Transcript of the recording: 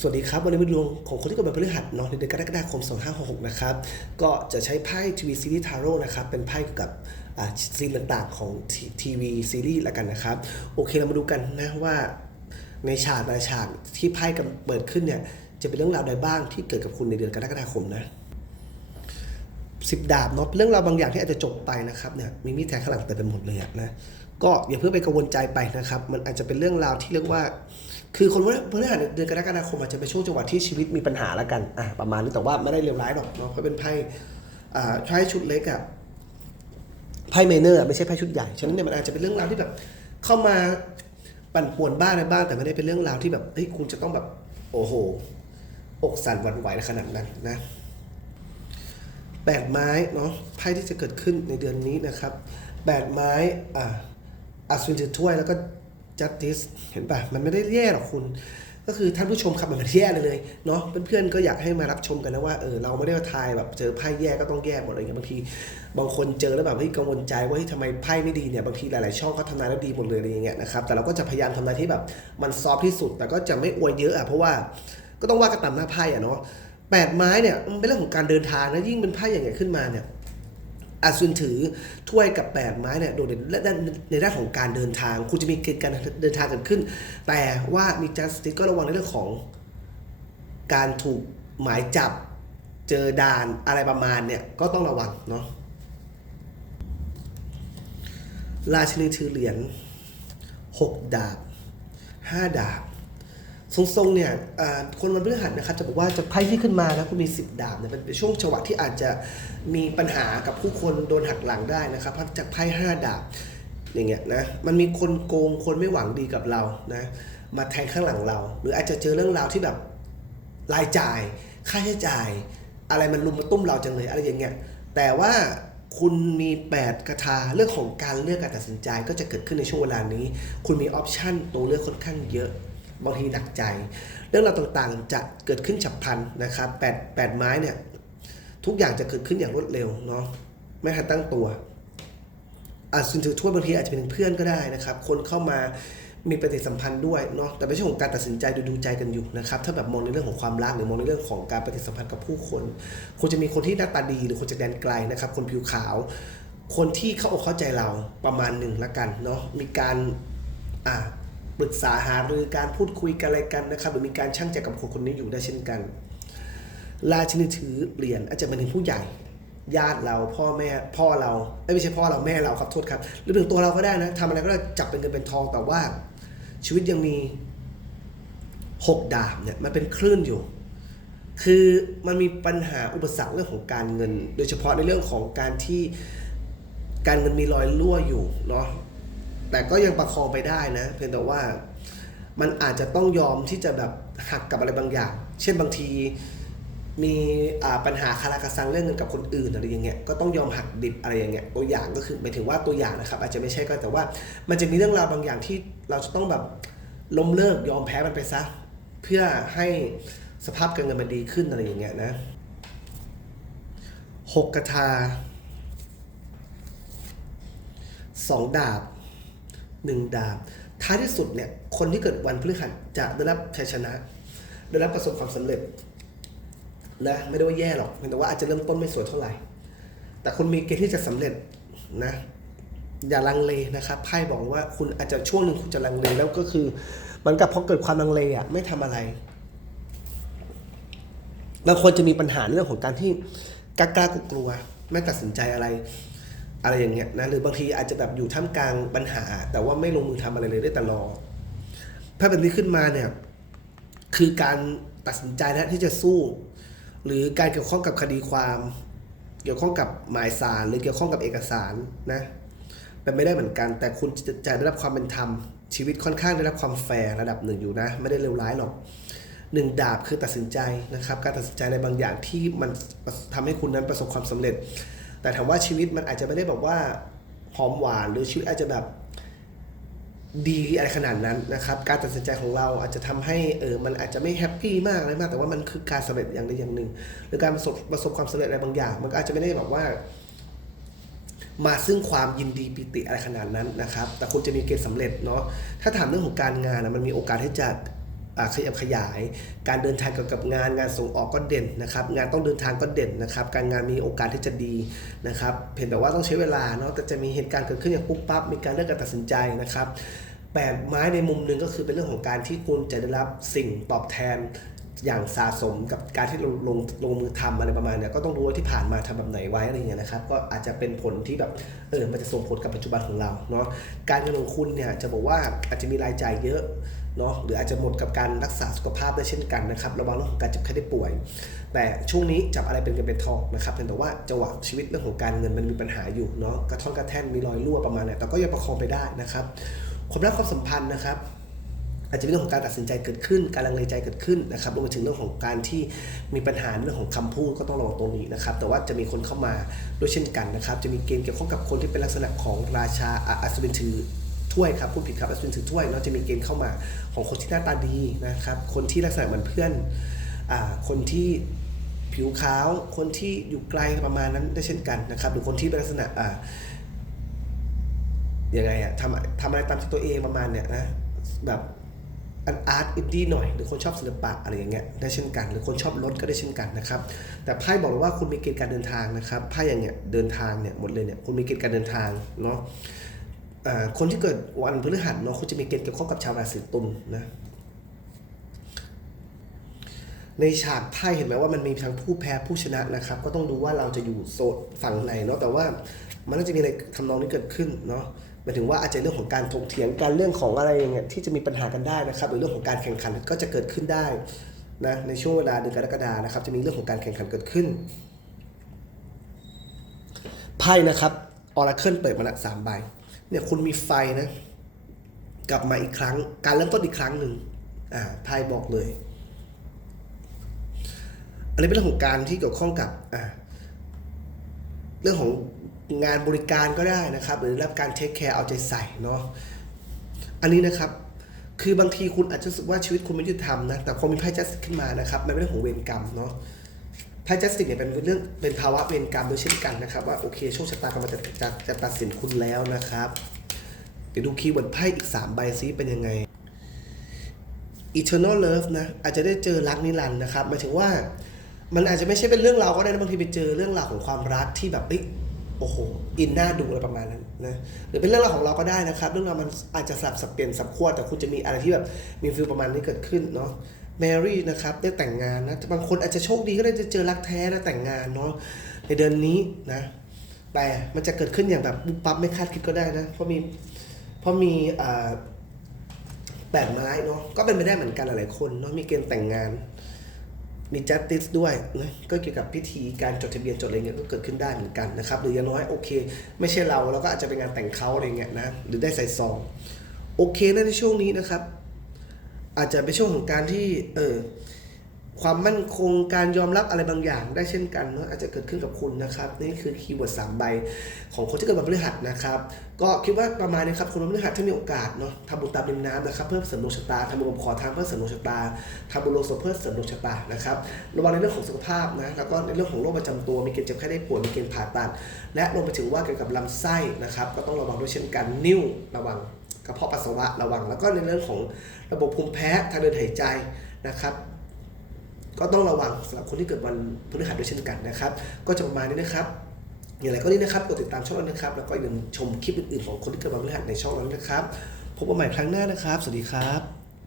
สวัสดีครับ วันนี้มาดูดวงของคนที่เกิดวันพฤหัสเนาะในเดือนกรกฎาคม 2566 นะครับ ก็จะใช้ไพ่ทีวีซีรีส์ทาโร่นะครับ เป็นไพ่เกี่ยวกับซีนต่างๆของทีวีซีรีส์ละกันนะครับ โอเคเรามาดูกันนะว่าในฉากแต่ละฉากที่ไพ่กำเปิดขึ้นเนี่ย จะเป็นเรื่องราวใดบ้างที่เกิดกับคุณในเดือนกรกฎาคมนะสิบดาบเนาะเรื่องราวบางอย่างที่อาจจะจบไปนะครับเนี่ยมีมีดแทงข้างหลังเต็มไปหมดเลยนะก็อย่าเพิ่งไปกังวลใจไปนะครับ มันอาจจะเป็นเรื่องราวที่เรียกว่า คือคนว่าพฤหัสเดือนกรกฎาคมอาจจะเป็นช่วงจังหวะที่ชีวิตมีปัญหาแล้วกันอะประมาณนี้แต่ว่าไม่ได้เลวร้ายหรอกเนาะเพราะเป็นไพ่อ่าไพ่ชุดเล็กอะไพ่เมเนอร์ไม่ใช่ไพ่ชุดใหญ่ฉะนั้นเนี่ยมันอาจจะเป็นเรื่องราวที่แบบ เข้ามาปั่นป่วนบ้านอะไรบ้างแต่ไม่ได้เป็นเรื่องราวที่แบบเฮ้ยคุณจะต้องแบบโอ้โหอกสั่นหวั่นไหวในขนาดนั้นนะแปดไม้เนาะไพ่ที่จะเกิดขึ้นในเดือนนี้นะครับแปดไม้อ่าอัศวินถือถ้วยแล้วก็ จัสติสเห็นปะมันไม่ได้แย่หรอกคุณ ก็คือท่านผู้ชมครับมันไม่แย่เลยเลยเนาะเพื่อนๆก็อยากให้มารับชมกันนะว่าเออเราไม่ได้มาทายแบบเจอไพ่แย่ก็ต้องแย่หมดอะไรเงี้ยบางทีบางคนเจอแล้วแบบเฮ้ยกังวลใจว่าเฮ้ยทำไมไพ่ไม่ดีเนี่ยบางทีหลายๆช่องเขาทำนายแล้วดีหมดเลยอะไรอย่างเงี้ยนะครับแต่เราก็จะพยายามทำนายที่แบบมันซอฟที่สุด แต่ก็จะไม่อวยเยอะอะเพราะว่าก็ต้องว่ากันตามหน้าไพ่อะเนาะแปดไม้เนี่ยมันเป็นเรื่องของการเดินทางนะยิ่งเป็นไพ่อย่างเงี้ยขึ้นมาเนี่ย อาซุนถือถ้วยกับแปดไม้เนี่ยโดดเด่นในด้านในด้านของการเดินทาง คุณจะมีเกณฑ์การเดินทางเกิดขึ้น แต่ว่ามีจัสติสก็ระวังในเรื่องของการถูกหมายจับเจอด่านอะไรประมาณเนี่ยก็ต้องระวังเนาะราชินีถือเหรียญหกดาบห้าดาบ ทรงๆเนี่ยคนวันพฤหัสนะครับจะบอกว่าจะไพ่ที่ขึ้นมานะคุณมี 10 ดาบเนี่ยเป็นช่วงจังหวะที่อาจจะมีปัญหากับผู้คนโดนหักหลังได้นะครับพักจากไพ่5ดาบอย่างเงี้ยนะมันมีคนโกงคนไม่หวังดีกับเรานะมาแทงข้างหลังเรา หรืออาจจะเจอเรื่องราวที่แบบรายจ่าย ค่าใช้จ่าย อะไรมันลุมมาตุ้มเราจังเลยอะไรอย่างเงี้ยแต่ว่าคุณมี 8 กระทาเรื่องของการเลือกการตัดสินใจก็จะเกิดขึ้นในช่วงเวลานี้ คุณมีออปชันตัวเลือกค่อนข้างเยอะ บางทีหนักใจ เรื่องราวต่างๆ จะเกิดขึ้นฉับพลันนะครับแปดแปดไม้เนี่ยทุกอย่างจะเกิดขึ้นอย่างรวดเร็วเนาะไม่ทันตั้งตัวอาจจะถือถ้วยบางทีอาจจะเป็นเพื่อนก็ได้นะครับ คนเข้ามามีปฏิสัมพันธ์ด้วยเนาะแต่ไม่ใช่ของการตัดสินใจดูดูใจกันอยู่นะครับถ้าแบบมองในเรื่องของความรักหรือมองในเรื่องของการปฏิสัมพันธ์กับผู้คนควรจะมีคนที่หน้าตาดี หรือคนจากแดนไกลนะครับ คนผิวขาว คนที่เข้าอกเข้าใจเราประมาณหนึ่งละกันเนาะมีการอ่า ปรึกษาหารือการพูดคุยกันอะไรกันนะครับหรือมีการช่างใจกับคนคนนี้อยู่ได้เช่นกัน ราชินีถือเหรียญอาจจะเป็นถึงผู้ใหญ่ ญาติเราพ่อแม่พ่อเราไม่ใช่พ่อเราแม่เราครับโทษครับ หรือถึงตัวเราก็ได้นะทำอะไรก็ได้จับเป็นเงินเป็นทองแต่ว่า ชีวิตยังมีหกดาบเนี่ยมันเป็นคลื่นอยู่ คือมันมีปัญหาอุปสรรคเรื่องของการเงิน โดยเฉพาะในเรื่องของการที่การเงินมีรอยรั่วอยู่เนาะ แต่ก็ยังประคองไปได้นะ เพียงแต่ว่ามันอาจจะต้องยอมที่จะแบบหักกับอะไรบางอย่าง เช่นบางทีมีปัญหาคาราคาซังเรื่องเงินกับคนอื่นอะไรอย่างเงี้ย ก็ต้องยอมหักดิบอะไรอย่างเงี้ย ตัวอย่างก็คือหมายถึงว่าตัวอย่างนะครับ อาจจะไม่ใช่ก็แต่ว่ามันจะมีเรื่องราวบางอย่างที่เราจะต้องแบบล้มเลิกยอมแพ้มันไปซะ เพื่อให้สภาพการเงินมันดีขึ้นอะไรอย่างเงี้ยนะหกกระทาสองดาบ หนึ่งดาบ ท้ายที่สุดเนี่ยคนที่เกิดวันพฤหัสจะได้รับชัยชนะ ได้รับประสบความสำเร็จนะไม่ได้ว่าแย่หรอกแต่ว่าอาจจะเริ่มต้นไม่สวยเท่าไหร่ แต่คุณมีเกณฑ์ที่จะสำเร็จนะอย่าลังเลนะครับไพ่บอกว่าคุณอาจจะช่วงหนึ่งคุณจะลังเลแล้วก็คือเหมันกับพอเกิดความลังเลอะไม่ทำอะไรบางคนจะมีปัญหาเรื่องของการที่กล้ากล้ากลัวๆไม่ตัดสินใจอะไร อะไรอย่างเงี้ยนะหรือบางทีอาจจะแบบอยู่ท่ามกลางปัญหา แต่ว่าไม่ลงมือทำอะไรเลยได้แต่รอ ถ้าแบบนี้ขึ้นมาเนี่ยคือการตัดสินใจนะที่จะสู้ หรือการเกี่ยวข้องกับคดีความ เกี่ยวข้องกับหมายสารหรือเกี่ยวข้องกับเอกสารนะเป็นไม่ได้เหมือนกัน แต่คุณจะจะได้รับความเป็นธรรมชีวิตค่อนข้างได้รับความแฟร์ระดับหนึ่งอยู่นะ ไม่ได้เลวร้ายหรอกหนึ่งดาบคือตัดสินใจนะครับ การตัดสินใจในบางอย่างที่มันทำให้คุณนั้นประสบความสำเร็จ แต่ถามว่าชีวิตมันอาจจะไม่ได้แบบว่าหอมหวานหรือชีวิตอาจจะแบบดีอะไรขนาดนั้นนะครับ การตัดสินใจของเราอาจจะทำให้เออมันอาจจะไม่แฮปปี้มากอะไรมาก แต่ว่ามันคือการสำเร็จอย่างใดอย่างหนึ่ง หรือการประสบประสบความสำเร็จอะไรบางอย่าง มันก็อาจจะไม่ได้แบบว่า มาซึ่งความยินดีปิติอะไรขนาดนั้นนะครับ แต่คุณจะมีเกณฑ์สำเร็จเนาะถ้าถามเรื่องของการงานนะมันมีโอกาสที่จะ ขยับขยาย การเดินทางเกี่ยวกับงานงานส่งออกก็เด่นนะครับงานต้องเดินทางก็เด่นนะครับการงานมีโอกาสที่จะดีนะครับเพียงแต่ว่าต้องใช้เวลาเนาะแต่จะมีเหตุการณ์เกิดขึ้นอย่างปุ๊บปั๊บมีการเลือกการตัดสินใจนะครับแปดไม้ในมุมหนึ่งก็คือเป็นเรื่องของการที่คุณจะได้รับสิ่งตอบแทนอย่างสะสมกับการที่ลงลงลงมือทำอะไรประมาณเนี้ยก็ต้องรู้ว่าที่ผ่านมาทำแบบไหนไว้อะไรเงี้ยนะครับก็อาจจะเป็นผลที่แบบเออมันจะส่งผลกับปัจจุบันของเราเนาะการเงินของคุณเนี่ยจะบอกว่าอาจจะมีรายจ่ายเยอะ เนาะหรืออาจจะหมดกับการรักษาสุขภาพได้เช่นกันนะครับระวังเรื่องของการเจ็บไข้ได้ป่วย แต่ช่วงนี้จับอะไรเป็นเงินเป็นทองนะครับเพียงแต่ว่าจังหวะชีวิตเรื่องของการเงินมันมีปัญหาอยู่เนาะกระท่อนกระแท่นมีรอยรั่วประมาณเนี้ยแต่ก็ยังประคองไปได้นะครับความรักความสัมพันธ์นะครับอาจจะมีเรื่องของการตัดสินใจเกิดขึ้น การลังเลใจเกิดขึ้นนะครับรวมไปถึงเรื่องของการที่มีปัญหาเรื่องของคำพูดก็ต้องระวังตรงนี้นะครับ แต่ว่าจะมีคนเข้ามาด้วยเช่นกันนะครับ จะมีเกณฑ์เกี่ยวข้องกับคนที่เป็นลักษณะของราชาอะอัศวินถือ ถ้วยครับพูดผิดครับอัศวินถือถ้วยเนาะจะมีเกณฑ์เข้ามาของคนที่หน้าตาดีนะครับ คนที่ลักษณะเหมือนเพื่อนอ่าคนที่ผิวขาว คนที่อยู่ไกลประมาณนั้นได้เช่นกันนะครับ หรือคนที่เป็นลักษณะอ่ายังไงอะทำทำอะไรตามตัวเองประมาณเนี้ยนะแบบอันอาร์ตอินดี้หน่อยหรือคนชอบศิลปะอะไรอย่างเงี้ยได้เช่นกัน หรือคนชอบรถก็ได้เช่นกันนะครับ แต่ไพ่บอกเลยว่าคุณมีเกณฑ์การเดินทางนะครับไพ่อย่างเงี้ยเดินทางเนี่ยหมดเลยเนี่ยคุณมีเกณฑ์การเดินทางเนาะ คนที่เกิดวันพฤหัสเนาะคุณจะมีเกณฑ์เกี่ยวข้องกับชาวราศีตุลนะ ในฉากไพ่เห็นไหมว่ามันมีทั้งผู้แพ้ผู้ชนะนะครับ ก็ต้องดูว่าเราจะอยู่โซนฝั่งไหนเนาะแต่ว่ามันน่าจะมีอะไรทำนองนี้เกิดขึ้นเนาะหมายถึงว่าอาจจะเรื่องของการถกเถียงกันเรื่องของอะไรอย่างเงี้ยที่จะมีปัญหากันได้นะครับหรือเรื่องของการแข่งขันก็จะเกิดขึ้นได้นะในช่วงเวลาเดือนกรกฎานะครับ จะมีเรื่องของการแข่งขันเกิดขึ้นไพ่นะครับออราเคิลเปิดมาละสามใบ เนี่ยคุณมีไฟนะ กลับมาอีกครั้ง การเริ่มต้นอีกครั้งหนึ่งอ่าไพ่บอกเลย อันนี้เป็นเรื่องของการที่เกี่ยวข้องกับอ่าเรื่องของงานบริการก็ได้นะครับ หรือรับการเทคแคร์เอาใจใส่เนาะอันนี้นะครับคือบางทีคุณอาจจะรู้สึกว่าชีวิตคุณไม่ยุติธรรมนะแต่พอมีไพ่จัสติกขึ้นมานะครับมันเป็นเรื่องของเวรกรรมเนาะ ไพ่จัสติกเนี่ยเป็นเรื่องเป็นภาวะเวรกรรมโดยเช่นกันนะครับ ว่าโอเคโชคชะตากำลังจะจะจะตัดสินคุณแล้วนะครับ เดี๋ยวดูคีย์เวิร์ดไพ่อีกสามใบซิเป็นยังไง eternal love นะอาจจะได้เจอรักนิรันดร์นะครับหมายถึงว่ามันอาจจะไม่ใช่เป็นเรื่องราวก็ได้นะบางทีไปเจอเรื่องราวของความรักที่แบบเอ้ยโอ้โหอินหน้าดูอะไรประมาณนั้นนะหรือเป็นเรื่องราวของเราก็ได้นะครับ เรื่องราวมันอาจจะสลับสับเปลี่ยนสับขั้วแต่คุณจะมีอะไรที่แบบมีฟิลประมาณนี้เกิดขึ้นเนาะ แมรี่นะครับได้แต่งงานนะบางคนอาจจะโชคดีก็ได้จะเจอรักแท้แล้วแต่งงานเนาะในเดือนนี้นะ แต่มันจะเกิดขึ้นอย่างแบบปุ๊บปั๊บไม่คาดคิดก็ได้นะเพราะมีเพราะมีอ่าแปดไม้เนาะก็เป็นไปได้เหมือนกันหลายๆคนเนาะมีเกณฑ์แต่งงาน มีจั s ติสด้วยนะก็เกี่ยวกับพิธีการจดทะเบียนจดอะไรเงี้ยก็เกิดขึ้นได้เหมือนกันนะครับหรืออย่างน้อยโอเค ไม่ใช่เราเราก็อาจจะเป็นงานแต่งเขาอะไรเงี้ยนะหรือได้ใส่ซองโอเคนะในช่วงนี้นะครับ อาจจะเป็นช่วงของการที่เออความมั่นคงการยอมรับอะไรบางอย่าง ได้เช่นกันเนาะอาจจะเกิดขึ้นกับคุณนะครับ นี่คือคีย์เวิร์ดสามใบของคนที่เกิดวันพฤหัสนะครับ ก็คิดว่าประมาณนี้ครับคนวันพฤหัสถ้ามีโอกาสเนาะทำบุญตามริมน้ำนะครับเพื่อเสริมดวงชะตาทำบุญขอทานเพื่อเสริมดวงชะตาทำบุญลงศพเพื่อเสริมดวงชะตานะครับระวังในเรื่องของสุขภาพนะแล้วก็ในเรื่องของโรคประจำตัวมีเกณฑ์เจ็บไข้ได้ป่วยมีเกณฑ์ผ่าตัด และรวมไปถึงว่าเกี่ยวกับลำไส้นะครับก็ต้องระวังด้วยเช่นกันนิ้วระวัง กระเพาะปัสสาวะระวัง แล้วก็ในเรื่องของระบบภูมิแพ้ทางเดินหายใจนะครับ ก็ต้องระวังสำหรับคนที่เกิดวันพฤหัสด้วยเช่นกันนะครับ ก็จะประมาณนี้นะครับอย่างไรก็นี่นะครับกดติดตามช่องเรานะครับ แล้วก็อย่าลืมชมคลิปอื่นๆของคนที่เกิดวันพฤหัสในช่องเราด้วยนะครับพบกันใหม่ครั้งหน้านะครับ สวัสดีครับ